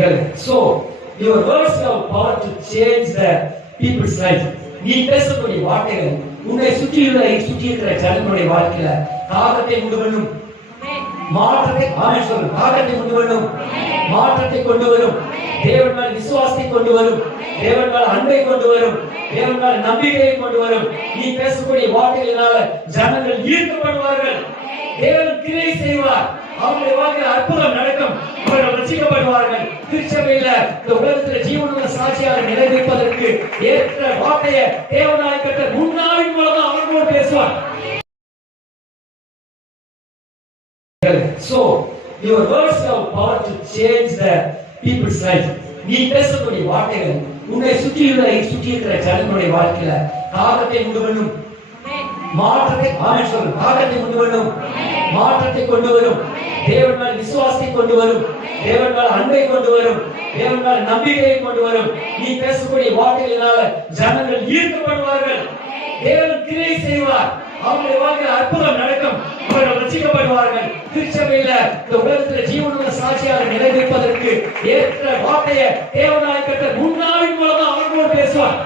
So, your words have power to change the people's life. நீ பேசக்கூடிய வார்த்தைகள் உன்னை சுற்றி இருக்கிற ஜனங்களுடைய வாழ்க்கையில தாகத்தை உண்டுவரும் மாற்றத்தை தாகத்தை உண்டுவரும் மாற்றத்தை கொண்டு வரும். தேவன் மேல் விசுவாசத்தை கொண்டு வரும். தேவன் மேல் அன்பை கொண்டு வரும். தேவன் மேல் நம்பிக்கையை கொண்டு வரும். நீ பேசக்கூடிய வார்த்தைகளினால ஜனங்கள் ஈர்க்கப்படுவார்கள். தேவன் கிரியை செய்வார். அவருடைய வாழ்க்கையில் அற்புதம் நடக்கும். அவர்கள் ரட்சிக்கப்படுவார்கள். திருச்சபையில இந்த உலகத்தில் ஜீவனுள்ள சாட்சியாக நிறைவேற்பதற்கு ஏற்ற வார்த்தையை தேவனாய் கர்த்தர் முன்னாவின் மூலமா அவர்களோடு பேசுவார். So, your words have power to change the people's life. நீ பேசக்கூடிய வார்த்தைகள் உன்னை சுற்றி இருக்கிற ஜனங்களுடைய வாழ்க்கையில தாகத்தை உண்டுவரும் மாற்றத்தை தாகத்தை உண்டுவரும் மாற்றத்தை கொண்டு வரும். தேவன் மேல் விசுவாசத்தை கொண்டு வரும். தேவன் மேல் அன்பை கொண்டு வரும். தேவன் மேல் நம்பிக்கையை கொண்டு வரும். நீ பேசக்கூடிய வார்த்தைகளினால ஜனங்கள் ஈர்க்கப்படுவார்கள். தேவன் கிரியை செய்வார். அவருடைய வாழ்க்கையில் அற்புதம் நடக்கும். அவர்கள் ரட்சிக்கப்படுவார்கள். திருச்சபையில இந்த உலகத்தில் ஜீவனுள்ள சாட்சியாக நிறைவேற்பதற்கு ஏற்ற வார்த்தையை தேவனாய் கர்த்தர் முன்னாவின் மூலமா அவர்களோடு பேசுவார்.